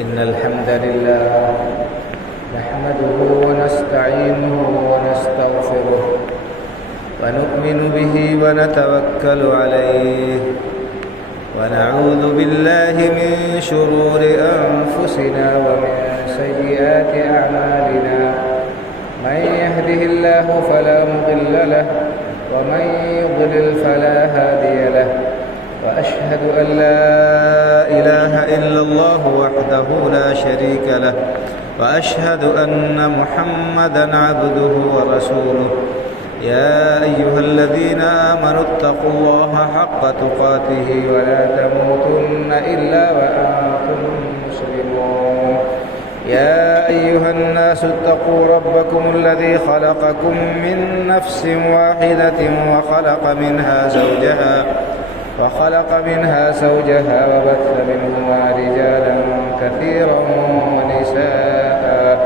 إن الحمد لله نحمده ونستعينه ونستغفره ونؤمن به ونتوكل عليه ونعوذ بالله من شرور أنفسنا ومن سيئات أعمالنا من يهده الله فلا مضل له ومن يضلل فلا هادي له وأشهد أن لا إله إلا الله وحده لا شريك له وأشهد أن محمدًا عبده ورسوله يا أيها الذين آمنوا اتقوا الله حق تقاته ولا تموتن إلا وأنتم مسلمون يا أيها الناس اتقوا ربكم الذي خلقكم من نفس واحدة وخلق منها زوجها وبث منهما رجالا كثيرا ونساء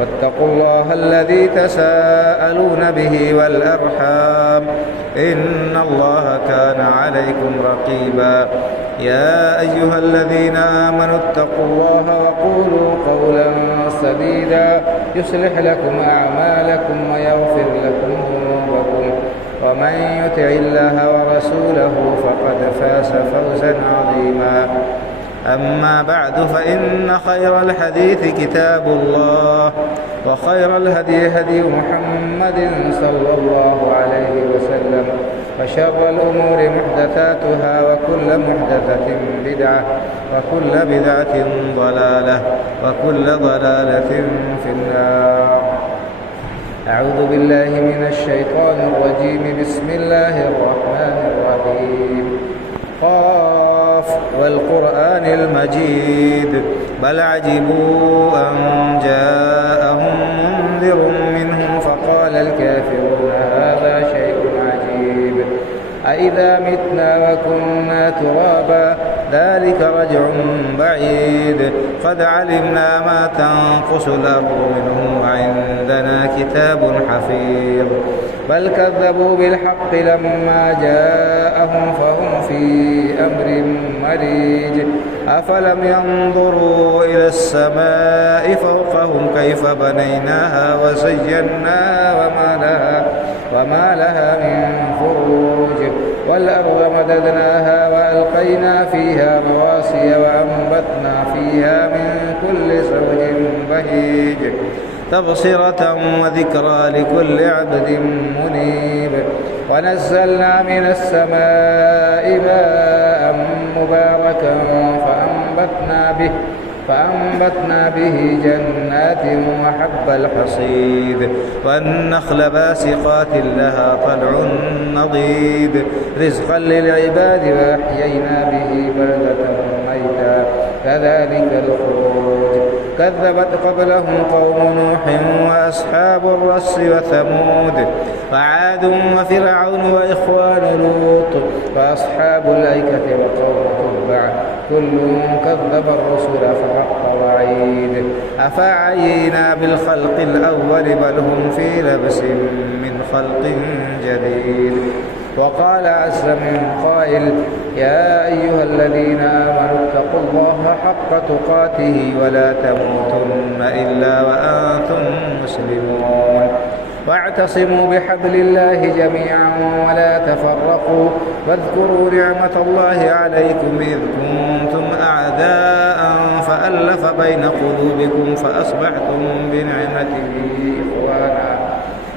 واتقوا الله الذي تساءلون به والأرحام إن الله كان عليكم رقيبا يا أيها الذين آمنوا اتقوا الله وقولوا قولا سديدا يصلح لكم أعمالكم ويغفر لكم ذنوبكم ومن يطع الله ورسوله فقد فاز فوزا عظيما أما بعد فإن خير الحديث كتاب الله وخير الهدي هدي محمد صلى الله عليه وسلم وشر الأمور محدثاتها وكل محدثة بدعة وكل بدعة ضلالة وكل ضلالة في النار. أعوذ بالله من الشيطان الرجيم. بسم الله الرحمن الرحيم. قاف والقرآن المجيد بل عجبوا أن جاءهم منذر منهم فقال الكافرون هذا شيء عجيب أإذا متنا وكنا ترابا ذلك رجع بعيد قد علمنا ما تنقص الأرض منهم وعندنا كتاب حفيظ بل كذبوا بالحق لما جاءهم فهم في أمر مريج أفلم ينظروا إلى السماء فوقهم كيف بنيناها وزيناها وما لها من فروج والأرض مددناها وألقينا فيها رواسي وأنبتنا فيها من كل زوج بهيج تبصرة وذكرى لكل عبد منيب ونزلنا من السماء ماء مباركا فأنبتنا به جنات وحب الحصيد والنخل باسقات لها طلع نضيد رزقا للعباد وأحيينا به بلدة ميتا كذلك الخروج كذبت قبلهم قوم نوح وأصحاب الرس وثمود وعاد وفرعون وإخوان لوط وأصحاب الأيكة وقوم تبع كل كذب الرسل فحق وعيد أفعينا بالخلق الأول بل هم في لبس من خلق جديد. وقال عز من قائل يا أيها الذين آمنوا اتقوا الله حق تقاته ولا تموتن إلا وأنتم مسلمون واعتصموا بحبل الله جميعا ولا تفرقوا واذكروا نعمة الله عليكم إذ كنتم أعداء فألف بين قلوبكم فأصبحتم بنعمته إخوانا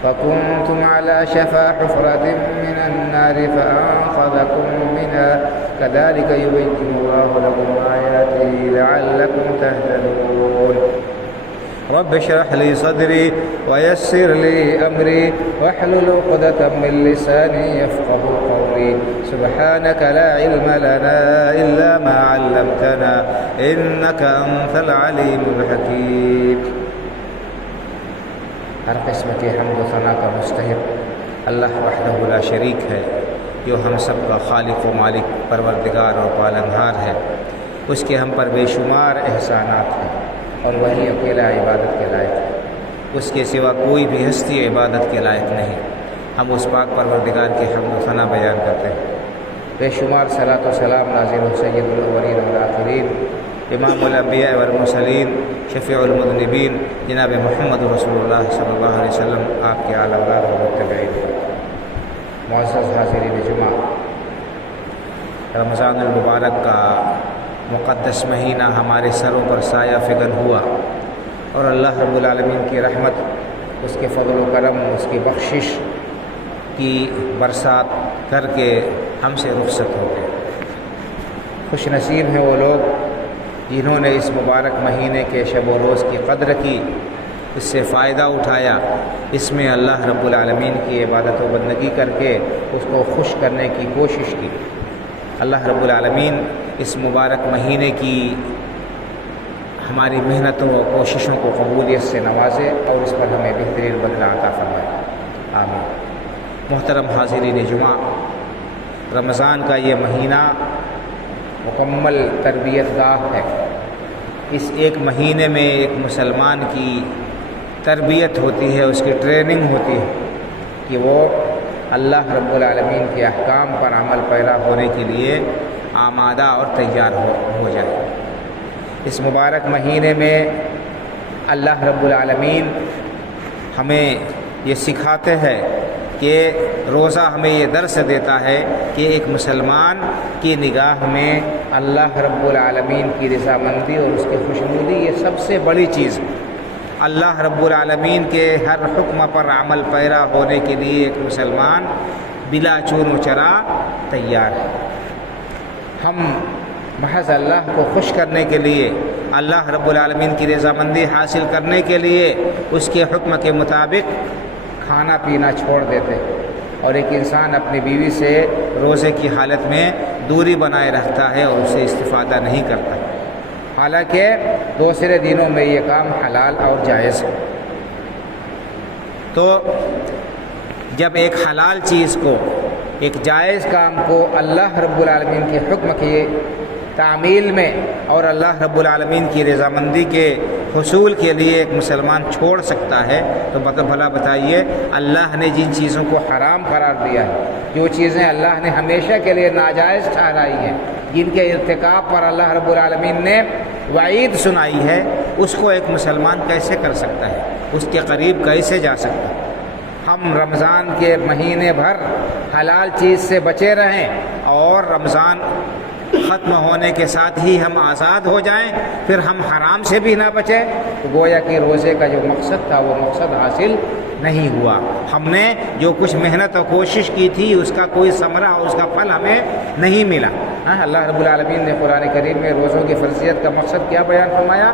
فكنتم على شفا حفرة من النار فأنقذكم منها كذلك يبين الله لكم آياته لعلكم تهتدون. رب اشرح لي صدري ويسر لي أمري واحلل عقدة من لساني يفقه قولي سبحانك لا علم لنا إلا ما علمتنا إنك أنت العليم الحكيم. ہر قسم کے حمد و ثنا کا مستحق اللہ وحدہ لا شریک ہے جو ہم سب کا خالق و مالک پروردگار اور پالنہار ہے. اس کے ہم پر بے شمار احسانات ہیں اور وہی اکیلا عبادت کے لائق ہے. اس کے سوا کوئی بھی ہستی عبادت کے لائق نہیں. ہم اس پاک پروردگار کے حمد و ثنا بیان کرتے ہیں. بے شمار صلاۃ و سلام نازل سید الاولین والآخرین امام الانبیاء والمرسلین شفیع المذنبین جناب محمد رسول اللہ صلی اللہ علیہ وسلم آپ کے اعلیٰ اولاد و متبعین۔ معزز حاضرین جمعہ، رمضان المبارک کا مقدس مہینہ ہمارے سروں پر سایہ فگن ہوا اور اللہ رب العالمین کی رحمت، اس کے فضل و کرم، اس کی بخشش کی برسات کر کے ہم سے رخصت ہو گئے۔ خوش نصیب ہیں وہ لوگ جنہوں نے اس مبارک مہینے کے شب و روز کی قدر کی، اس سے فائدہ اٹھایا، اس میں اللہ رب العالمین کی عبادت و بندگی کر کے اس کو خوش کرنے کی کوشش کی۔ اللہ رب العالمین اس مبارک مہینے کی ہماری محنتوں و کوششوں کو قبولیت سے نوازے اور اس پر ہمیں بہترین بدلہ عطا فرمائے، آمین۔ محترم حاضرین جمعہ، رمضان کا یہ مہینہ مکمل تربیت گاہ ہے۔ اس ایک مہینے میں ایک مسلمان کی تربیت ہوتی ہے، اس کی ٹریننگ ہوتی ہے کہ وہ اللہ رب العالمین کے احکام پر عمل پیرا ہونے کے لیے آمادہ اور تیار ہو جائے۔ اس مبارک مہینے میں اللہ رب العالمین ہمیں یہ سکھاتے ہیں کہ روزہ ہمیں یہ درس دیتا ہے کہ ایک مسلمان کی نگاہ میں اللہ رب العالمین کی رضامندی اور اس کی خوشنودی یہ سب سے بڑی چیز ہے۔ اللہ رب العالمین کے ہر حکم پر عمل پیرا ہونے کے لیے ایک مسلمان بلا چون و چرا تیار ہے۔ ہم محض اللہ کو خوش کرنے کے لیے، اللہ رب العالمین کی رضامندی حاصل کرنے کے لیے اس کے حکم کے مطابق کھانا پینا چھوڑ دیتے، اور ایک انسان اپنی بیوی سے روزے کی حالت میں دوری بنائے رکھتا ہے اور اس سے استفادہ نہیں کرتا، حالانکہ دوسرے دنوں میں یہ کام حلال اور جائز ہے۔ تو جب ایک حلال چیز کو، ایک جائز کام کو اللہ رب العالمین کے حکم کی تعمیل میں اور اللہ رب العالمین کی رضامندی کے حصول کے لیے ایک مسلمان چھوڑ سکتا ہے، تو بھلا بتائیے اللہ نے جن چیزوں کو حرام قرار دیا ہے، جو چیزیں اللہ نے ہمیشہ کے لیے ناجائز ٹھہرائی ہیں، جن کے ارتکاب پر اللہ رب العالمین نے وعید سنائی ہے، اس کو ایک مسلمان کیسے کر سکتا ہے، اس کے قریب کیسے جا سکتا ہے؟ ہم رمضان کے مہینے بھر حلال چیز سے بچے رہیں اور رمضان ختم ہونے کے ساتھ ہی ہم آزاد ہو جائیں، پھر ہم حرام سے بھی نہ بچیں، تو گویا کہ روزے کا جو مقصد تھا وہ مقصد حاصل نہیں ہوا۔ ہم نے جو کچھ محنت اور کوشش کی تھی اس کا کوئی ثمرہ اور اس کا پھل ہمیں نہیں ملا۔ اللہ رب العالمین نے قرآن کریم میں روزوں کی فرضیت کا مقصد کیا بیان فرمایا؟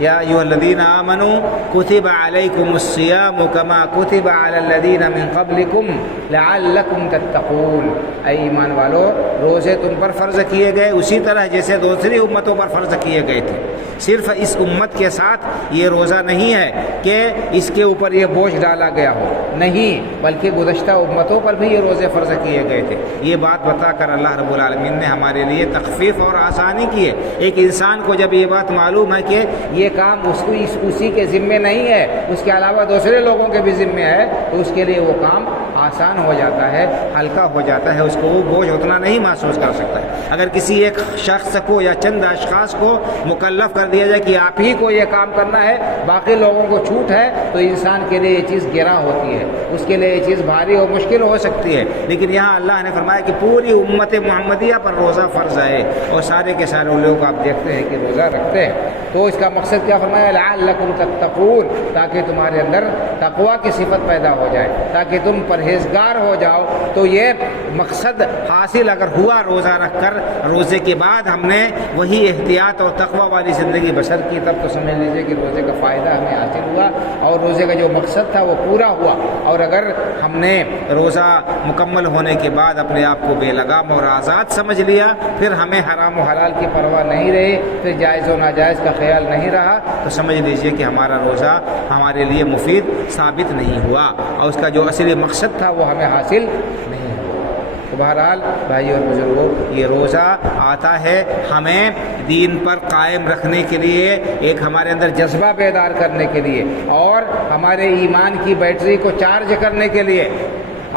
یا ایھا الذین آمنوا کتب علیکم الصیام کما کتب علی الذین من قبلکم لعلکم تتقون، اے ایمان والو، روزے تم پر فرض کیے گئے اسی طرح جیسے دوسری امتوں پر فرض کیے گئے تھے۔ صرف اس امت کے ساتھ یہ روزہ نہیں ہے کہ اس کے اوپر یہ بوجھ ڈالا گیا ہو، نہیں، بلکہ گزشتہ امتوں پر بھی یہ روزے فرض کیے گئے تھے۔ یہ بات بتا کر اللہ رب العالمین نے ہمارے لیے تخفیف اور آسانی کی ہے۔ ایک انسان کو جب یہ بات معلوم ہے کہ یہ کام اسی کے ذمے نہیں ہے، اس کے علاوہ دوسرے لوگوں کے بھی ذمے ہے، تو اس کے لیے وہ کام آسان ہو جاتا ہے، ہلکا ہو جاتا ہے، اس کو وہ بوجھ اتنا نہیں محسوس کر سکتا ہے۔ اگر کسی ایک شخص کو یا چند اشخاص کو مکلف کر دیا جائے کہ آپ ہی کو یہ کام کرنا ہے، باقی لوگوں کو چھوٹ ہے، تو انسان کے لیے یہ چیز گراں ہوتی ہے، اس کے لیے یہ چیز بھاری اور مشکل ہو سکتی ہے۔ لیکن یہاں اللہ نے فرمایا کہ پوری امت محمدیہ پر روزہ فرض ہے، اور سارے کے سارے لوگ آپ دیکھتے ہیں کہ روزہ رکھتے ہیں، تو اس کا مقصد کیا فرمایا؟ لعلکم تتقون، تاکہ تمہارے اندر تقویٰ کی صفت پیدا ہو جائے، تاکہ تم پرہیزگار ہو جاؤ۔ تو یہ مقصد حاصل اگر ہوا روزہ رکھ کر، روزے کے بعد ہم نے وہی احتیاط اور تقویٰ والی زندگی بسر کی، تب تو سمجھ لیجیے کہ روزے کا فائدہ ہمیں حاصل ہوا اور روزے کا جو مقصد تھا وہ پورا ہوا۔ اور اگر ہم نے روزہ مکمل ہونے کے بعد اپنے آپ کو بے لگام اور آزاد سمجھ لیا، پھر ہمیں حرام و حلال کی پرواہ نہیں رہی، پھر جائز و ناجائز کا خیال نہیں رہا، تو سمجھ لیجیے کہ ہمارا روزہ ہمارے لیے مفید ثابت نہیں ہوا اور اس کا جو اصلی مقصد تھا وہ ہمیں حاصل نہیں ہوا۔ تو بہرحال بھائی اور بزرگوں، یہ روزہ آتا ہے ہمیں دین پر قائم رکھنے کے لیے، ایک ہمارے اندر جذبہ بیدار کرنے کے لیے، اور ہمارے ایمان کی بیٹری کو چارج کرنے کے لیے،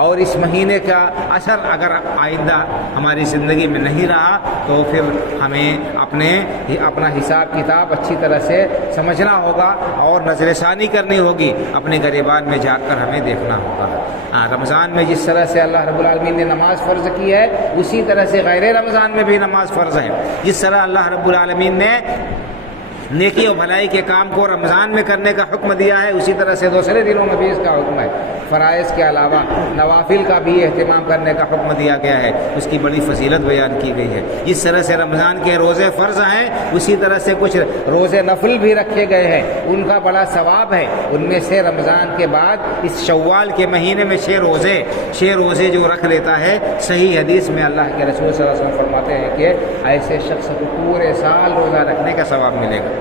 اور اس مہینے کا اثر اگر آئندہ ہماری زندگی میں نہیں رہا تو پھر ہمیں اپنا حساب کتاب اچھی طرح سے سمجھنا ہوگا اور نظر ثانی کرنی ہوگی، اپنے گریبان میں جا کر ہمیں دیکھنا ہوگا۔ رمضان میں جس طرح سے اللہ رب العالمین نے نماز فرض کی ہے، اسی طرح سے غیر رمضان میں بھی نماز فرض ہے۔ جس طرح اللہ رب العالمین نے نیکی و بھلائی کے کام کو رمضان میں کرنے کا حکم دیا ہے، اسی طرح سے دوسرے دنوں میں بھی اس کا حکم ہے۔ فرائض کے علاوہ نوافل کا بھی اہتمام کرنے کا حکم دیا گیا ہے، اس کی بڑی فضیلت بیان کی گئی ہے۔ جس طرح سے رمضان کے روزے فرض ہیں، اسی طرح سے کچھ روزے نفل بھی رکھے گئے ہیں، ان کا بڑا ثواب ہے۔ ان میں سے رمضان کے بعد اس شوال کے مہینے میں 6 روزے جو رکھ لیتا ہے، صحیح حدیث میں اللہ کے رسول صلی اللہ علیہ وسلم فرماتے ہیں کہ ایسے شخص کو پورے سال روزہ رکھنے کا ثواب ملے گا۔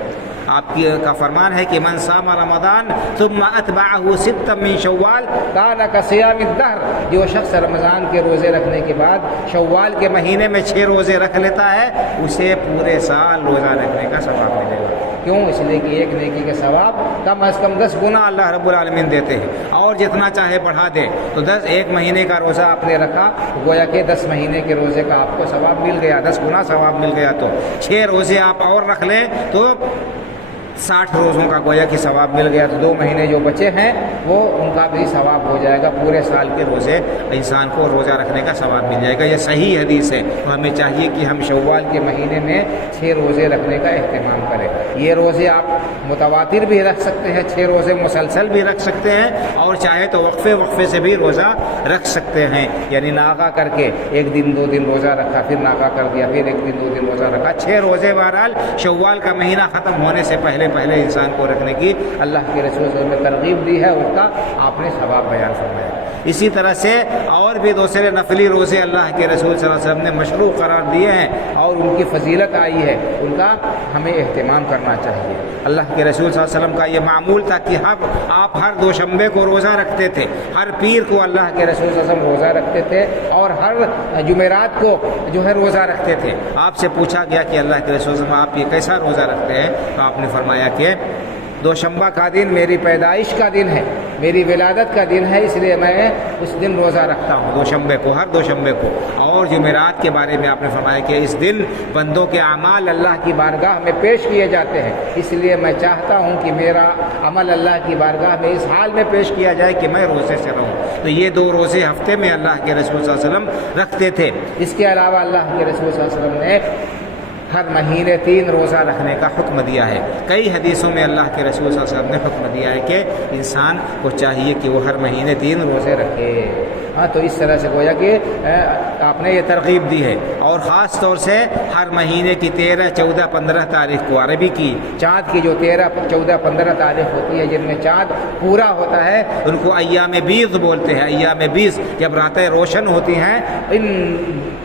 آپ کا فرمان ہے کہ من صام رمضان ثم اتبعه 6 من شوال کان کصیام الدہر، جو شخص رمضان کے روزے رکھنے کے بعد شوال کے مہینے میں 6 روزے رکھ لیتا ہے، اسے پورے سال روزہ رکھنے کا ثواب ملے گا۔ کیوں؟ اس لیے کہ ایک نیکی کے ثواب کم از کم 10 گنا اللہ رب العالمین دیتے ہیں، اور جتنا چاہے بڑھا دے۔ تو 1 مہینے کا روزہ آپ نے رکھا، گویا کہ 10 مہینے کے روزے کا آپ کو ثواب مل گیا، 10 گنا ثواب مل گیا۔ تو 6 روزے آپ اور رکھ لیں تو 60 روزوں کا گویا کہ ثواب مل گیا۔ تو 2 مہینے جو بچے ہیں وہ ان کا بھی ثواب ہو جائے گا، پورے سال کے روزے انسان کو روزہ رکھنے کا ثواب مل جائے گا۔ یہ صحیح حدیث ہے۔ تو ہمیں چاہیے کہ ہم شوال کے مہینے میں 6 روزے رکھنے کا اہتمام کریں۔ یہ روزے آپ متواتر بھی رکھ سکتے ہیں، 6 روزے مسلسل بھی رکھ سکتے ہیں، اور چاہے تو وقفے سے بھی روزہ رکھ سکتے ہیں، یعنی ناغہ کر کے 1 دن 2 دن روزہ رکھا، پھر ناغہ کر دیا، پھر 1 دن 2 دن روزہ رکھا۔ 6 روزے بہرحال شوال کا مہینہ ختم ہونے سے پہلے انسان کو رکھنے کی اللہ کے رسول صلی اللہ علیہ وسلم نے ترغیب دی ہے، اس کا آپ نے ثواب بیان فرمایا۔ اسی طرح سے اور بھی دوسرے نفلی روزے اللہ کے رسول صلی اللہ علیہ وسلم نے مشروع قرار دیے ہیں، اور ان کی فضیلت آئی ہے، ان کا ہمیں اہتمام کرنا چاہیے۔ اللہ کے رسول صلی اللہ علیہ وسلم کا یہ معمول تھا کہ آپ ہر دوشنبے کو روزہ رکھتے تھے، ہر پیر کو اللہ کے رسول صلی اللہ علیہ وسلم روزہ رکھتے تھے، اور ہر جمعرات کو جو ہے روزہ رکھتے تھے۔ آپ سے پوچھا گیا کہ اللہ کے رسول صلی اللہ علیہ وسلم آپ یہ کیسا روزہ رکھتے ہیں؟ تو آپ نے فرمایا کہ دوشنبہ کا دن میری پیدائش کا دن ہے، میری ولادت کا دن ہے، اس لیے میں اس دن روزہ رکھتا ہوں دوشنبے کو، ہر دوشنبے کو۔ اور جمعرات کے بارے میں آپ نے فرمایا کہ اس دن بندوں کے اعمال اللہ کی بارگاہ میں پیش کیے جاتے ہیں، اس لیے میں چاہتا ہوں کہ میرا عمل اللہ کی بارگاہ میں اس حال میں پیش کیا جائے کہ میں روزے سے رہوں۔ تو یہ 2 روزے ہفتے میں اللہ کے رسول صلی اللہ علیہ وسلم رکھتے تھے۔ اس کے علاوہ اللہ کے رسول صلی اللہ علیہ وسلم نے ہر مہینے 3 روزہ رکھنے کا حکم دیا ہے۔ کئی حدیثوں میں اللہ کے رسول صلی اللہ علیہ وسلم نے حکم دیا ہے کہ انسان کو چاہیے کہ وہ ہر مہینے 3 روزے رکھے۔ تو اس طرح سے گویا کہ آپ نے یہ ترغیب دی ہے، اور خاص طور سے ہر مہینے کی 13، 14، 15 تاریخ کو، عربی کی چاند کی جو 13، 14، 15 تاریخ ہوتی ہے، جن میں چاند پورا ہوتا ہے، ان کو ایام بیض بولتے ہیں۔ ایام بیض جب راتیں روشن ہوتی ہیں،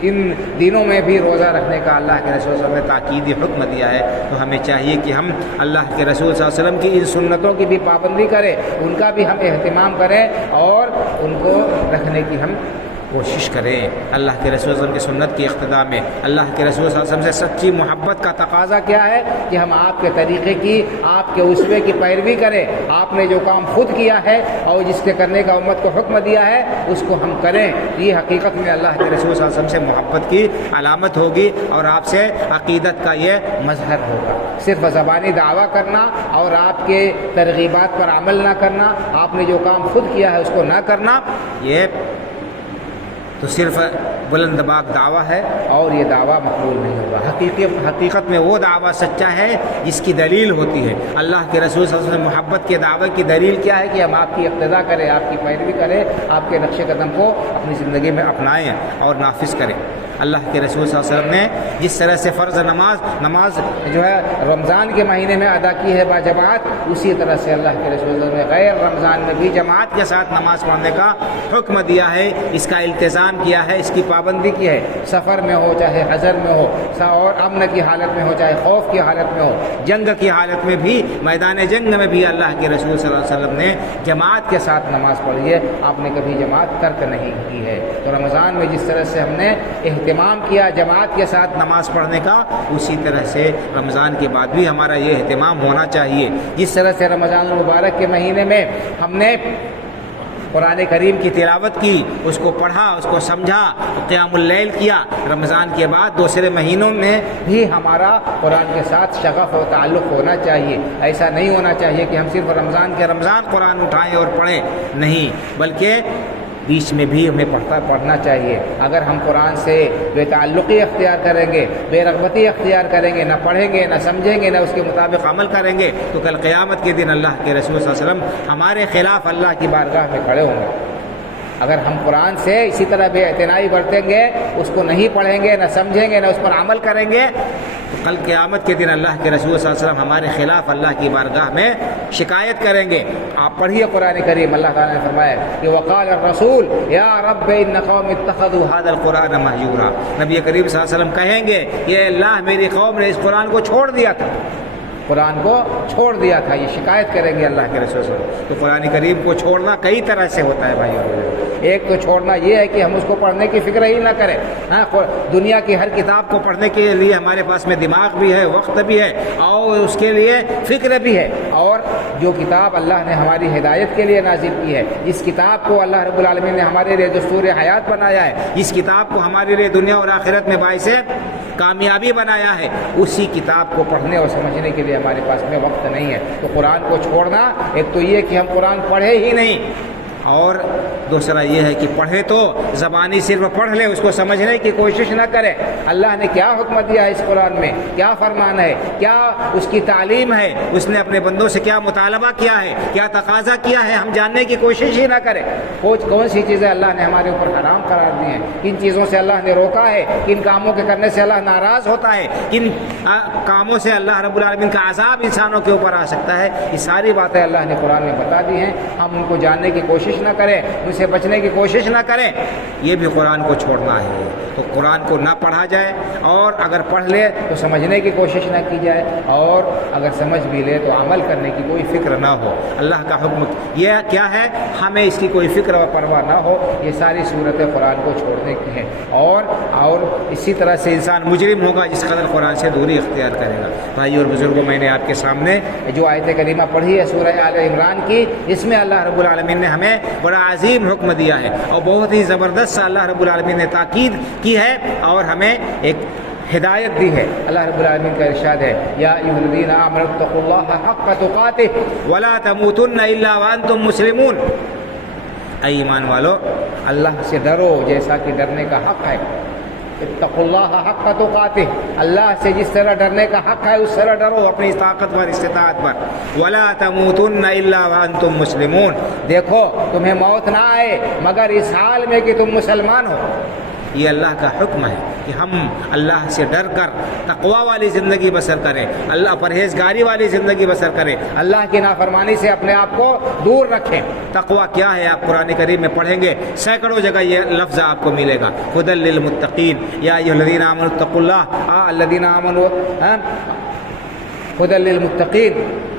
ان دنوں میں بھی روزہ رکھنے کا اللہ کے رسول صلی اللہ علیہ وسلم نے تاکیدی حکم دیا ہے۔ تو ہمیں چاہیے کہ ہم اللہ کے رسول صلی اللہ علیہ وسلم کی ان سنتوں کی بھی پابندی کریں، ان کا بھی ہم اہتمام کریں، اور ان کو رکھنے کی ہم کوشش کریں۔ اللہ کے رسول صلی اللہ علیہ وسلم کی سنت کی اقتداء میں اللہ کے رسول صلی اللہ علیہ وسلم سے سچی محبت کا تقاضا کیا ہے کہ ہم آپ کے طریقے کی، آپ کے اسوے کی پیروی کریں۔ آپ نے جو کام خود کیا ہے اور جس کے کرنے کا امت کو حکم دیا ہے، اس کو ہم کریں۔ یہ حقیقت میں اللہ کے رسول صلی اللہ علیہ وسلم سے محبت کی علامت ہوگی، اور آپ سے عقیدت کا یہ مظہر ہوگا۔ صرف زبانی دعویٰ کرنا اور آپ کے ترغیبات پر عمل نہ کرنا، آپ نے جو کام خود کیا ہے اس کو نہ کرنا، یہ تو صرف بلند باغ دعویٰ ہے، اور یہ دعویٰ مقبول نہیں ہوگا۔ حقیقت میں وہ دعویٰ سچا ہے جس کی دلیل ہوتی ہے۔ اللہ کے رسول صلی اللہ علیہ وسلم محبت کے دعوے کی دلیل کیا ہے کہ ہم آپ کی اقتداء کریں، آپ کی پیروی کریں، آپ کے نقش قدم کو اپنی زندگی میں اپنائیں اور نافذ کریں۔ اللہ کے رسول صلی اللہ علیہ وسلم نے جس طرح سے فرض نماز جو ہے رمضان کے مہینے میں ادا کی ہے باجماعت، اسی طرح سے اللہ کے رسول صلی اللہ علیہ وسلم نے غیر رمضان میں بھی جماعت کے ساتھ نماز پڑھنے کا حکم دیا ہے، اس کا التزام کیا ہے، اس کی پابندی کی ہے۔ سفر میں ہو، چاہے حضر میں ہو، اور امن کی حالت میں ہو، چاہے خوف کی حالت میں ہو، جنگ کی حالت میں بھی، میدان جنگ میں بھی اللہ کے رسول صلی اللہ علیہ وسلم نے جماعت کے ساتھ نماز پڑھی ہے۔ آپ نے کبھی جماعت ترک نہیں کی ہے۔ تو رمضان میں جس طرح سے ہم نے اہتمام کیا جماعت کے ساتھ نماز پڑھنے کا، اسی طرح سے رمضان کے بعد بھی ہمارا یہ اہتمام ہونا چاہیے۔ جس طرح سے رمضان المبارک کے مہینے میں ہم نے قرآن کریم کی تلاوت کی، اس کو پڑھا، اس کو سمجھا، قیام اللیل کیا۔ رمضان کے بعد دوسرے مہینوں میں بھی ہمارا قرآن کے ساتھ شغف و تعلق ہونا چاہیے۔ ایسا نہیں ہونا چاہیے کہ ہم صرف رمضان قرآن اٹھائیں اور پڑھیں، نہیں، بلکہ بیچ میں بھی ہمیں پڑھنا چاہیے۔ اگر ہم قرآن سے بے تعلقی اختیار کریں گے، بے رغبتی اختیار کریں گے، نہ پڑھیں گے، نہ سمجھیں گے، نہ اس کے مطابق عمل کریں گے، تو کل قیامت کے دن اللہ کے رسول صلی اللہ علیہ وسلم ہمارے خلاف اللہ کی بارگاہ میں کھڑے ہوں گے۔ اگر ہم قرآن سے اسی طرح بے اعتنائی برتیں گے، اس کو نہیں پڑھیں گے، نہ سمجھیں گے، نہ اس پر عمل کریں گے، تو کل قیامت کے دن اللہ کے رسول صلی اللہ علیہ وسلم ہمارے خلاف اللہ کی بارگاہ میں شکایت کریں گے۔ آپ پڑھیے قرآن کریم، اللہ تعالیٰ نے فرمایا کہ وقال الرسول یا رب ان قوم اتخذوا هذا القرآن مہجورا۔ نبی کریم صلی اللہ علیہ وسلم کہیں گے کہ اللہ میری قوم نے اس قرآن کو چھوڑ دیا تھا، قرآن کو چھوڑ دیا تھا، یہ شکایت کریں گے اللہ کے رسول صلی اللہ علیہ وسلم۔ تو قرآن کریم کو چھوڑنا کئی طرح سے ہوتا ہے بھائیو۔ ایک تو چھوڑنا یہ ہے کہ ہم اس کو پڑھنے کی فکر ہی نہ کریں۔ ہاں، دنیا کی ہر کتاب کو پڑھنے کے لیے ہمارے پاس میں دماغ بھی ہے، وقت بھی ہے، اور اس کے لیے فکر بھی ہے۔ اور جو کتاب اللہ نے ہماری ہدایت کے لیے نازل کی ہے، جس کتاب کو اللہ رب العالمین نے ہمارے لیے دستور حیات بنایا ہے، جس کتاب کو ہمارے لیے دنیا اور آخرت میں باعث کامیابی بنایا ہے، اسی کتاب کو پڑھنے اور سمجھنے کے لیے ہمارے پاس میں وقت نہیں ہے۔ تو قرآن کو چھوڑنا، ایک تو یہ کہ ہم قرآن پڑھے ہی نہیں، اور دوسرا یہ ہے کہ پڑھے تو زبانی صرف پڑھ لے، اس کو سمجھنے کی کوشش نہ کرے۔ اللہ نے کیا حکم دیا ہے اس قرآن میں، کیا فرمان ہے، کیا اس کی تعلیم ہے، اس نے اپنے بندوں سے کیا مطالبہ کیا ہے، کیا تقاضا کیا ہے، ہم جاننے کی کوشش ہی نہ کریں۔ کون سی چیزیں اللہ نے ہمارے اوپر حرام قرار دی ہیں، کن چیزوں سے اللہ نے روکا ہے، کن کاموں کے کرنے سے اللہ ناراض ہوتا ہے، کن کاموں سے اللہ رب العالمین کا عذاب انسانوں کے اوپر آ سکتا ہے، یہ ساری باتیں اللہ نے قرآن میں بتا دی ہیں۔ ہم ان کو جاننے کی کوشش نہ کریں، ان سے بچنے کی کوشش نہ کریں، یہ بھی قرآن کو چھوڑنا ہے۔ تو قرآن کو نہ پڑھا جائے، اور اگر پڑھ لے تو سمجھنے کی کوشش نہ کی جائے، اور اگر سمجھ بھی لے تو عمل کرنے کی کوئی فکر نہ ہو۔ اللہ کا حکم یہ کیا ہے، ہمیں اس کی کوئی فکر و پرواہ نہ ہو۔ یہ ساری صورتیں قرآن کو چھوڑنے کی ہیں، اور اسی طرح سے انسان مجرم ہوگا جس قدر قرآن سے دوری اختیار کرے گا۔ بھائی اور بزرگوں، میں نے آپ کے سامنے جو آیت کریمہ پڑھی ہے سورہ آل عمران کی، اس میں اللہ رب العالمین نے ہمیں بڑا عظیم حکم دیا ہے، اور بہت ہی زبردست سے اللہ رب العالمین نے تاکید کی ہے، اور ہمیں ایک ہدایت دی ہے۔ اللہ رب العالمین کا ارشاد ہے، یا ایھا الذین آمنوا اتقوا اللہ حق تقاتہ ولا تموتن الا وانتم مسلمون۔ اے ایمان والو، اللہ سے ڈرو جیسا کہ ڈرنے کا حق ہے۔ اتقوا اللہ حق تقاتہ، اللہ سے جس طرح ڈرنے کا حق ہے اس طرح ڈرو، اپنی طاقت پر، استطاعت پر۔ ولا تموتن الا وانتم مسلمون، دیکھو تمہیں موت نہ آئے مگر اس حال میں کہ تم مسلمان ہو۔ یہ اللہ کا حکم ہے کہ ہم اللہ سے ڈر کر تقوی والی زندگی بسر کریں، اللہ پرہیزگاری والی زندگی بسر کریں، اللہ کی نافرمانی سے اپنے آپ کو دور رکھیں۔ تقوی کیا ہے، آپ قرآن کریم میں پڑھیں گے سینکڑوں جگہ یہ لفظ آپ کو ملے گا، ھدی للمتقین، یا ایھا الذین آمنوا اتقوا اللہ، الذین آمنوا ھدی للمتقین،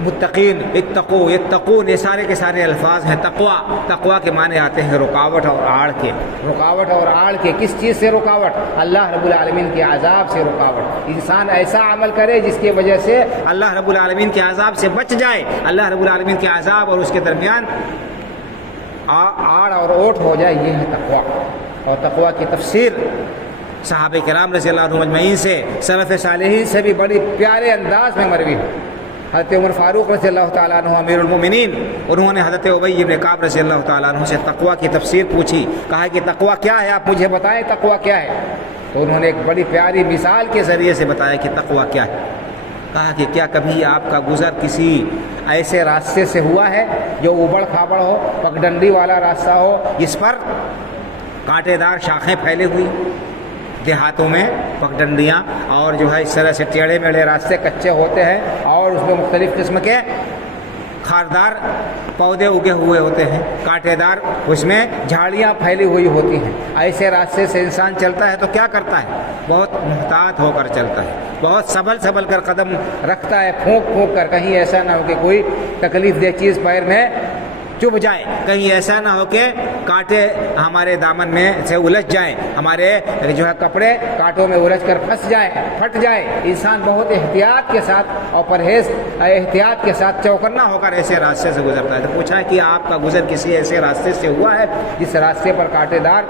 متقین، اتقوا، یتقون، یہ سارے کے سارے الفاظ ہیں۔ تقوی کے معنی آتے ہیں رکاوٹ اور آڑ کے۔ رکاوٹ اور آڑ کے کس چیز سے رکاوٹ؟ اللہ رب العالمین کے عذاب سے رکاوٹ۔ انسان ایسا عمل کرے جس کی وجہ سے اللہ رب العالمین کے عذاب سے بچ جائے، اللہ رب العالمین کے عذاب اور اس کے درمیان آڑ اور اوٹ ہو جائے، یہ ہے تقوی۔ اور تقوی کی تفسیر صحابہ کرام رضی اللہ عنہ مجمعین سے، سلف صالحین سے بھی بڑی پیارے انداز میں مروی ہے۔ حضرت عمر فاروق رضی اللہ تعالیٰ عنہ امیر المومنین، انہوں نے حضرت ابی بن کعب رضی اللہ تعالیٰ عنہ سے تقوی کی تفسیر پوچھی، کہا کہ تقوی کیا ہے، آپ مجھے بتائیں تقوی کیا ہے۔ تو انہوں نے ایک بڑی پیاری مثال کے ذریعے سے بتایا کہ تقوی کیا ہے۔ کہا کہ کیا کبھی آپ کا گزر کسی ایسے راستے سے ہوا ہے جو اوبڑ کھابڑ ہو، پگڈنڈی والا راستہ ہو، جس پر کانٹے دار شاخیں پھیلے ہوئی، دیہاتوں میں پگڈنڈیاں اور جو ہے اس طرح سے ٹیڑھے میڑھے راستے کچے ہوتے ہیں، اور اس میں مختلف قسم کے خاردار پودے اگے ہوئے ہوتے ہیں، کانٹے دار اس میں جھاڑیاں پھیلی ہوئی ہوتی ہیں۔ ایسے راستے سے انسان چلتا ہے تو کیا کرتا ہے؟ بہت محتاط ہو کر چلتا ہے، بہت سنبھل کر قدم رکھتا ہے، پھونک کر، کہیں ایسا نہ ہو کہ کوئی تکلیف دہ چیز پیر میں چبھ جائیں، کہیں ایسا نہ ہو کہ کانٹے ہمارے دامن میں سے الجھ جائیں، ہمارے جو ہے کپڑے کانٹوں میں الجھ کر پھنس جائیں، پھٹ جائیں۔ انسان بہت احتیاط کے ساتھ اور پرہیز احتیاط کے ساتھ چوکنا ہو کر ایسے راستے سے گزرتا ہے۔ تو پوچھا کہ آپ کا گزر کسی ایسے راستے سے ہوا ہے جس راستے پر کانٹے دار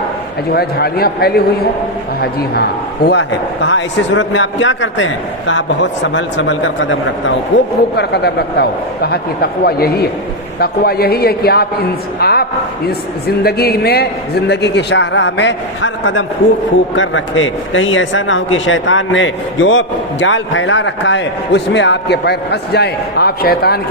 جو ہے جھاڑیاں پھیلی ہوئی ہوں؟ کہا جی ہاں ہوا ہے۔ کہا ایسی صورت میں آپ کیا کرتے ہیں؟ کہا بہت سنبھل کر قدم رکھتا ہوں، پھونک پھونک کر قدم رکھتا ہوں۔ کہا کہ تقویٰ یہی ہے، تقویٰ یہی ہے کہ آپ اس زندگی میں، زندگی کی شاہراہ میں ہر قدم پھونک پھونک کر رکھے، کہیں ایسا نہ ہو کہ شیطان نے جو جال پھیلا رکھا ہے اس میں آپ کے پیر پھنس جائیں، آپ شیطان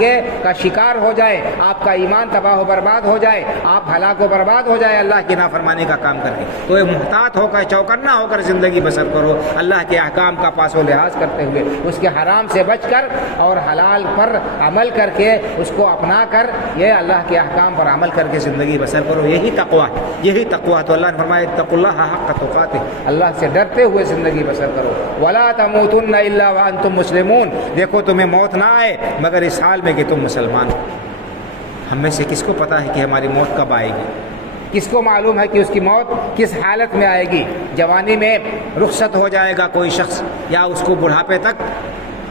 کا شکار ہو جائیں، آپ کا ایمان تباہ و برباد ہو جائے، آپ ہلاک و برباد ہو جائے اللہ کی نافرمانی کا کام کر کے۔ تو یہ محتاط ہو کر، چوکنا ہو کر زندگی بسر کرو، اللہ کے احکام کا پاس و لحاظ کرتے ہوئے، اس کے حرام سے بچ کر اور حلال پر عمل کر کے، اس کو اپنا کر، یہ اللہ کے احکام پر عمل کر کے زندگی بسر کرو۔ یہی تقویٰ ہے، یہی تقویٰ۔ تو اللہ نے فرمایا اتقوا اللہ حق تقاتہ، اللہ سے ڈرتے ہوئے زندگی بسر کرو۔ ولا تموتن الا وانتم مسلمون، دیکھو تمہیں موت نہ آئے مگر اس حال میں کہ تم مسلمان ہو۔ ہم میں سے کس کو پتہ ہے کہ ہماری موت کب آئے گی؟ کس کو معلوم ہے کہ اس کی موت کس حالت میں آئے گی؟ جوانی میں رخصت ہو جائے گا کوئی شخص، یا اس کو بڑھاپے تک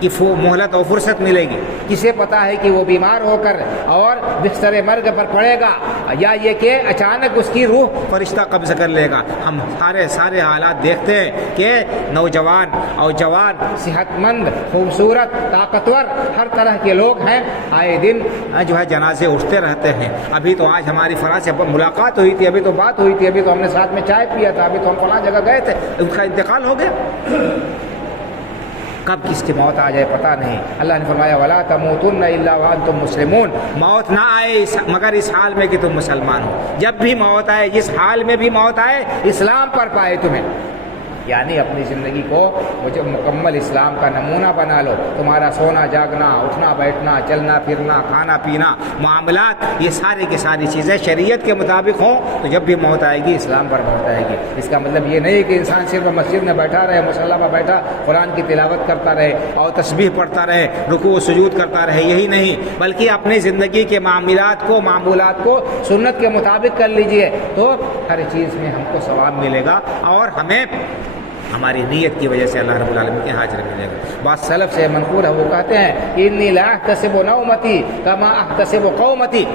کی مہلت اور فرصت ملے گی؟ کسے پتا ہے کہ وہ بیمار ہو کر اور بستر مرگ پر پڑے گا، یا یہ کہ اچانک اس کی روح فرشتہ قبض کر لے گا؟ ہم سارے حالات دیکھتے ہیں کہ نوجوان اور جوان، صحت مند، خوبصورت، طاقتور، ہر طرح کے لوگ ہیں، آئے دن جو ہے جنازے اٹھتے رہتے ہیں۔ ابھی تو آج ہماری فلاں سے ملاقات ہوئی تھی، ابھی تو بات ہوئی تھی، ابھی تو ہم نے ساتھ میں چائے پیا تھا، ابھی تو ہم فلاں جگہ گئے تھے، ان کا انتقال ہو گیا۔ کب کس کی موت آ جائے پتہ نہیں۔ اللہ نے فرمایا ولا تموتن الا وانتم مسلمون، موت نہ آئے مگر اس حال میں کہ تم مسلمان ہو۔ جب بھی موت آئے، جس حال میں بھی موت آئے، اسلام پر پائے تمہیں، یعنی اپنی زندگی کو مجھے مکمل اسلام کا نمونہ بنا لو۔ تمہارا سونا جاگنا، اٹھنا بیٹھنا، چلنا پھرنا، کھانا پینا، معاملات، یہ ساری کی ساری چیزیں شریعت کے مطابق ہوں تو جب بھی موت آئے گی اسلام پر موت آئے گی۔ اس کا مطلب یہ نہیں کہ انسان صرف مسجد میں بیٹھا رہے، مصلی پر بیٹھا قرآن کی تلاوت کرتا رہے اور تسبیح پڑھتا رہے، رکوع و سجود کرتا رہے، یہی نہیں، بلکہ اپنی زندگی کے معاملات کو سنت کے مطابق کر لیجئے تو ہر چیز میں ہم کو ثواب ملے گا، اور ہمیں ہماری نیت کی وجہ سے اللہ رب العالمین کے حاضر ملے گا۔ بعض سلف سے منقول ہے، وہ کہتے ہیں انی لا احتسب نومتی کما احتسب قومتی،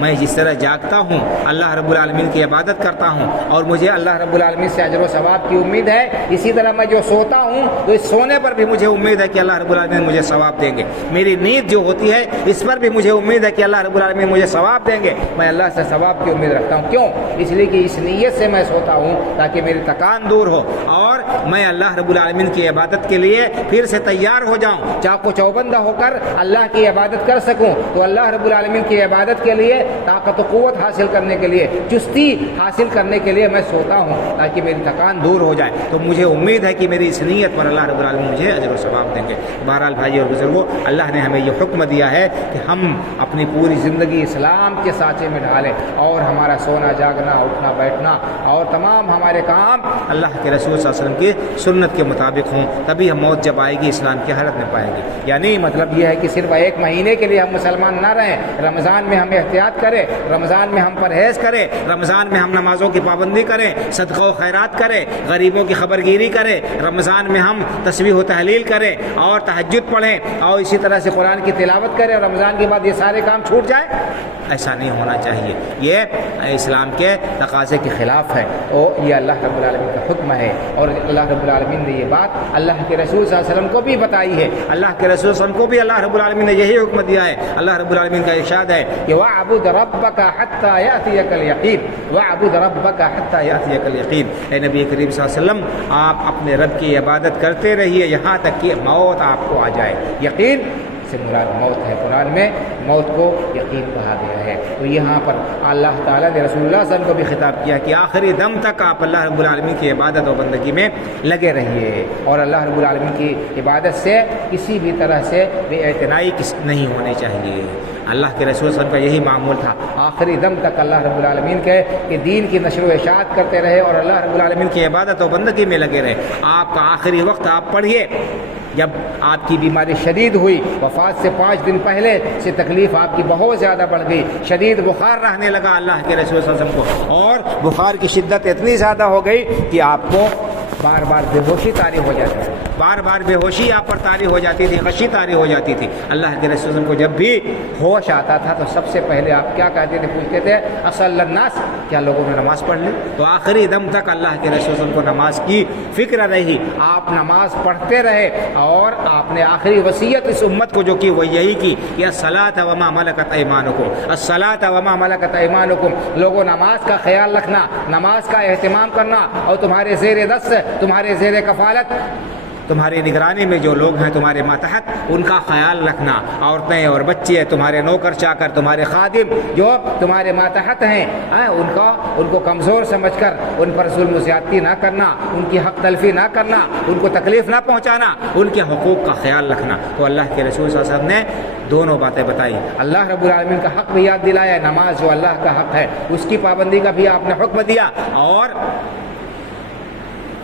میں جس طرح جاگتا ہوں اللہ رب العالمین کی عبادت کرتا ہوں اور مجھے اللہ رب العالمین سے اجر و ثواب کی امید ہے، اسی طرح میں جو سوتا ہوں تو اس سونے پر بھی مجھے امید ہے کہ اللہ رب العالمین مجھے ثواب دیں گے۔ میری نیند جو ہوتی ہے اس پر بھی مجھے امید ہے کہ اللہ رب العالمین مجھے ثواب دیں گے۔ میں اللہ سے ثواب کی امید رکھتا ہوں۔ کیوں؟ اس لیے کہ اس نیت سے میں سوتا ہوں تاکہ میری تکان دور ہو اور میں اللہ رب العالمین کی عبادت کے لیے پھر سے تیار ہو جاؤں، چاق و چوبندہ ہو کر اللہ کی عبادت کر سکوں۔ تو اللہ رب العالمین کی عبادت کے لیے، طاقت و قوت حاصل کرنے کے لیے، چستی حاصل کرنے کے لیے میں سوتا ہوں تاکہ میری تکان دور ہو جائے۔ تو مجھے امید ہے کہ میری اس نیت پر اللہ رب العالمین مجھے اجر و ثواب دیں گے۔ بہرحال بھائی اور بزرگوں، اللہ نے ہمیں یہ حکم دیا ہے کہ ہم اپنی پوری زندگی اسلام کے سانچے میں ڈھالیں اور ہمارا سونا جاگنا، اٹھنا بیٹھنا اور تمام ہمارے کام اللہ کے رسول صلی اللہ علیہ وسلم کی سنت کے مطابق ہوں، تبھی ہم موت جب آئے گی اسلام کی حالت میں پائیں گے۔ یعنی مطلب یہ ہے کہ صرف ایک مہینے کے لیے ہم مسلمان نہ رہیں، رمضان میں ہم احتیاط کریں، رمضان میں ہم پرہیز کریں، رمضان میں ہم نمازوں کی پابندی کریں، صدقہ و خیرات کریں، غریبوں کی خبرگیری کریں، رمضان میں ہم تسبیح و تحلیل کریں اور تہجد پڑھیں اور اسی طرح سے قرآن کی تلاوت کریں، اور رمضان کے بعد یہ سارے کام چھوٹ جائیں؟ ایسا نہیں ہونا چاہیے، یہ اسلام کے تقاضے کے خلاف ہے، اور یہ اللہ رب العالمین کا حکم ہے۔ اور اللہ رب العالمین نے یہ بات اللہ کے رسول صلی اللہ علیہ وسلم کو بھی بتائی ہے، اللہ کے رسول صلی اللہ علیہ وسلم کو بھی اللہ رب العالمین نے یہی حکم دیا ہے۔ اللہ رب العالمین کا ارشاد ہے کہ وَاعْبُدْ رَبَّكَ حَتَّى يَأْتِيَكَ الْيَقِينُ وَاعْبُدْ رَبَّكَ حَتَّى يَأْتِيَكَ الْيَقِينُ، اے نبی کریم صلی اللہ علیہ وسلم، آپ اپنے رب کی عبادت کرتے رہیے یہاں تک کہ موت آپ کو آ جائے۔ یقین سے مراد موت ہے، قرآن میں موت کو یقین کہا گیا ہے۔ تو یہاں پر اللہ تعالیٰ نے رسول اللہ صلی اللہ علیہ وسلم کو بھی خطاب کیا کہ آخری دم تک آپ اللہ رب العالمین کی عبادت و بندگی میں لگے رہیے، اور اللہ رب العالمین کی عبادت سے کسی بھی طرح سے بے اعتنائی نہیں ہونی چاہیے۔ اللہ کے رسول صلی اللہ علیہ وسلم کا یہی معمول تھا، آخری دم تک اللہ رب العالمین کے دین کی نشر و اشاعت کرتے رہے اور اللہ رب العالمین کی عبادت و بندگی میں لگے رہے۔ آپ کا آخری وقت آپ پڑھیے جب آپ کی بیماری شدید ہوئی، وفات سے 5 دن پہلے سے تکلیف آپ کی بہت زیادہ بڑھ گئی، شدید بخار رہنے لگا اللہ کے رسول صلی اللہ علیہ وسلم کو، اور بخار کی شدت اتنی زیادہ ہو گئی کہ آپ کو بار بار بے ہوشی طاری ہو جاتی تھی، بار بار بے ہوشی آپ پر طاری ہو جاتی تھی، غشی طاری ہو جاتی تھی۔ اللہ کے رسول صلی اللہ علیہ وسلم کو جب بھی ہوش آتا تھا تو سب سے پہلے آپ کیا کہتے تھے؟ پوچھتے تھے اصل الناس، کیا لوگوں نے نماز پڑھ لی؟ تو آخری دم تک اللہ کے رسول صلی اللہ علیہ وسلم کو نماز کی فکر رہی، آپ نماز پڑھتے رہے، اور آپ نے آخری وصیت اس امت کو جو کی وہ یہی کی کہ الصلاۃ وما ملکت ایمانکم، الصلاۃ وما ملکت ایمانکم، لوگوں نماز کا خیال رکھنا، نماز کا اہتمام کرنا، اور تمہارے زیر دست، تمہارے زیر کفالت، تمہاری نگرانی میں جو لوگ ہیں تمہارے ماتحت، ان کا خیال رکھنا، عورتیں اور بچے، تمہارے نوکر چاکر، تمہارے خادم جو تمہارے ماتحت ہیں، ان کو کمزور سمجھ کر ان پر ظلم و زیادتی نہ کرنا، ان کی حق تلفی نہ کرنا، ان کو تکلیف نہ پہنچانا، ان کے حقوق کا خیال رکھنا۔ تو اللہ کے رسول صلی اللہ علیہ وسلم نے دونوں باتیں بتائی، اللہ رب العالمین کا حق بھی یاد دلایا، نماز جو اللہ کا حق ہے اس کی پابندی کا بھی آپ نے حکم دیا، اور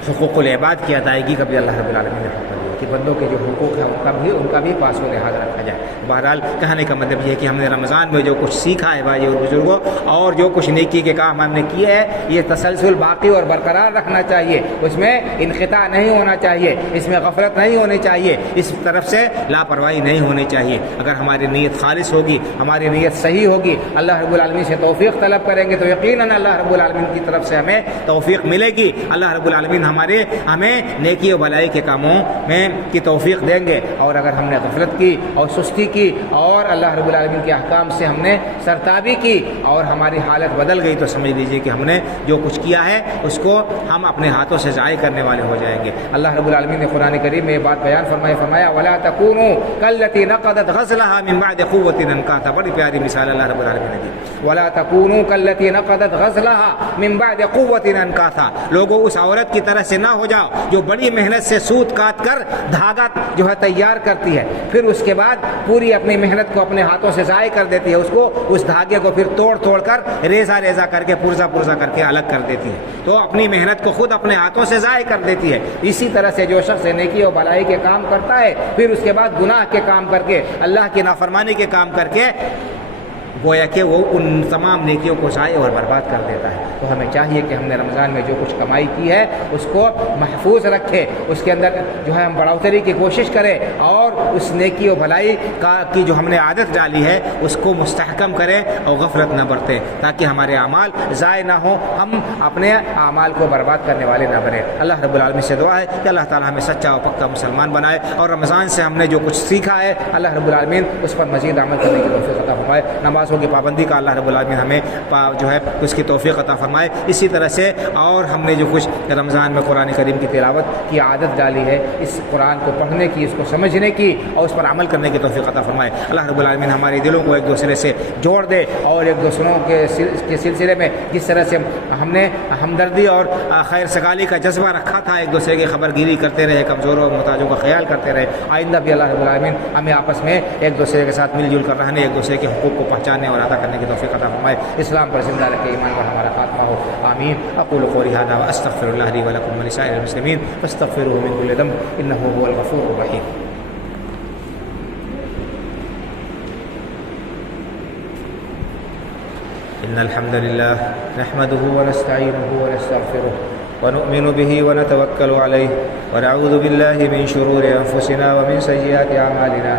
حقوق العباد کی ادائیگی کا بھی اللہ رب العالمین نے حکم دیا کہ بندوں کے جو حقوق ہیں ان کا بھی پاس و لحاظ رکھا جائے۔ بہرحال کہنے کا مطلب یہ ہے کہ ہم نے رمضان میں جو کچھ سیکھا ہے بھائی اور بزرگوں، اور جو کچھ نیکی کے کام ہم نے کیے ہیں، یہ تسلسل باقی اور برقرار رکھنا چاہیے، اس میں انقطاع نہیں ہونا چاہیے، اس میں غفلت نہیں ہونی چاہیے، اس طرف سے لاپرواہی نہیں ہونی چاہیے۔ اگر ہماری نیت خالص ہوگی، ہماری نیت صحیح ہوگی، اللہ رب العالمین سے توفیق طلب کریں گے تو یقیناً اللہ رب العالمین کی طرف سے ہمیں توفیق ملے گی، اللہ رب العالمین ہمیں نیکی و بلائی کے کاموں میں کی توفیق دیں گے۔ اور اگر ہم نے غفلت کی اور سستی کی اور اللہ رب العالمین کے احکام سے ہم نے سرتابی کی اور ہماری حالت بدل گئی تو سمجھ لیجیے کہ ہم نے جو کچھ کیا ہے اس کو ہم اپنے ہاتھوں سے ضائع کرنے والے ہو جائیں گے۔ اللہ رب العالمین نے قرآن کریم میں یہ بات بیان فرمایا وَلَا تَكُونُوا كَالَّتِي نَقَضَتْ غَزْلَهَا مِن بَعْدِ قُوَّةٍ أَنْكَاثًا، بڑی پیاری مثال اللہ رب العالمین نے دی۔ وَلَا تَكُونُوا كَالَّتِي نَقَضَتْ غَزْلَهَا مِن بَعْدِ قُوَّةٍ أَنْكَاثًا، لوگوں اس عورت کی طرح سے نہ ہو جاؤ جو بڑی محنت سے سوت کاٹ کر دھاگا جو ہے تیار کرتی ہے، پھر اس کے بعد پوری اپنی محنت کو اپنے ہاتھوں سے ضائع کر دیتی ہے، اس دھاگے کو پھر توڑ کر ریزہ کر کے پرزہ کر کے الگ کر دیتی ہے، تو اپنی محنت کو خود اپنے ہاتھوں سے ضائع کر دیتی ہے۔ اسی طرح سے جو شخص نیکی اور بھلائی کے کام کرتا ہے پھر اس کے بعد گناہ کے کام کر کے، اللہ کی نافرمانی کے کام کر کے، گویا کہ وہ ان تمام نیکیوں کو ضائع اور برباد کر دیتا ہے۔ تو ہمیں چاہیے کہ ہم نے رمضان میں جو کچھ کمائی کی ہے اس کو محفوظ رکھے، اس کے اندر جو ہے ہم بڑھوتری کی کوشش کریں، اور اس نیکی و بھلائی کی جو ہم نے عادت ڈالی ہے اس کو مستحکم کریں اور غفلت نہ برتیں، تاکہ ہمارے اعمال ضائع نہ ہوں، ہم اپنے اعمال کو برباد کرنے والے نہ بنیں۔ اللہ رب العالمین سے دعا ہے کہ اللہ تعالی ہمیں سچا و پکا مسلمان بنائے، اور رمضان سے ہم نے جو کچھ سیکھا ہے اللہ رب العالمین اس پر مزید عمل کرنے کی توفیق عطا فرمائے۔ نمازوں کی پابندی کا اللہ رب العالمین ہمیں جو ہے اس کی توفیق عطا فرمائے۔ اسی طرح سے اور ہم نے جو کچھ رمضان میں قرآن کریم کی تلاوت کی عادت ڈالی ہے، اس قرآن کو پڑھنے کی، اس کو سمجھنے کی اور اس پر عمل کرنے کی توفیق عطا فرمائے۔ اللہ رب العالمین ہمارے دلوں کو ایک دوسرے سے جوڑ دے، اور ایک دوسروں کے سلسلے میں جس طرح سے ہم نے ہمدردی اور خیر سگالی کا جذبہ رکھا تھا، ایک دوسرے کی خبر گیری کرتے رہے، کمزوروں اور محتاجوں کا خیال کرتے رہے، آئندہ بھی اللہ رب العالمین ہمیں آپس میں ایک دوسرے کے ساتھ مل جل کر رہنے، ایک دوسرے کے حقوق کو پہچاننے اور ادا کرنے کی توفیق عطا فرمائے۔ اسلام پر زندہ رکھے، ایمان پر ہمارا خاتمہ ہو، آمین۔ اقول قولی ھذا واستغفر اللہ لی ولکم ولسائر المسلمین فاستغفروہ من کل ذنب انہ هو الغفور الرحیم۔ ان الحمد لله نحمده ونستعينه ونستغفره ونؤمن به ونتوكل عليه ونعوذ بالله من شرور أنفسنا ومن سيئات أعمالنا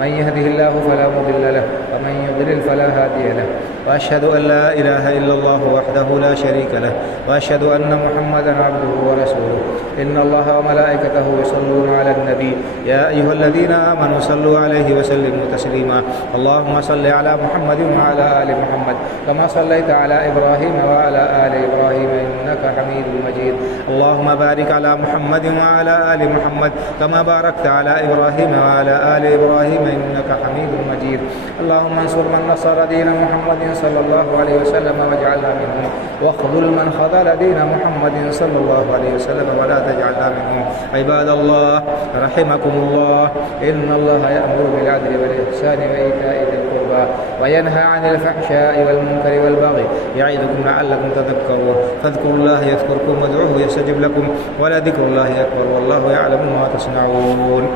من يهده الله فلا مضل له ومن يضلل فلا هادي له وأشهد أن لا إله إلا الله وحده لا شريك له وأشهد أن محمدا عبده ورسوله إن الله وملائكته يصلون على النبي يا أيها الذين آمنوا صلوا عليه وسلموا تسليما اللهم صل على محمد وعلى آل محمد كما صليت على إبراهيم وعلى آل إبراهيم إنك حميد مجيد اللهم بارك على محمد وعلى آل محمد كما باركت على إبراهيم وعلى آل إبراهيم إنك حميد مجيد اللهم انصر من نصر دين محمد صلى الله عليه وسلم واجعلنا منهم واخذل من خذل دين محمد صلى الله عليه وسلم ولا تجعلنا منهم عباد الله رحمكم الله إن الله يأمر بالعدل والإحسان وإيتاء ذي القربى وينهى عن الفحشاء والمنكر والبغي يعظكم لعلكم تذكرون فاذكروا الله يذكركم وادعوه يستجب لكم ولذكر الله أكبر والله يعلم ما تصنعون.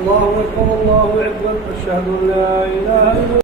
الله أكبر الله أكبر أشهد أن لا إله إلا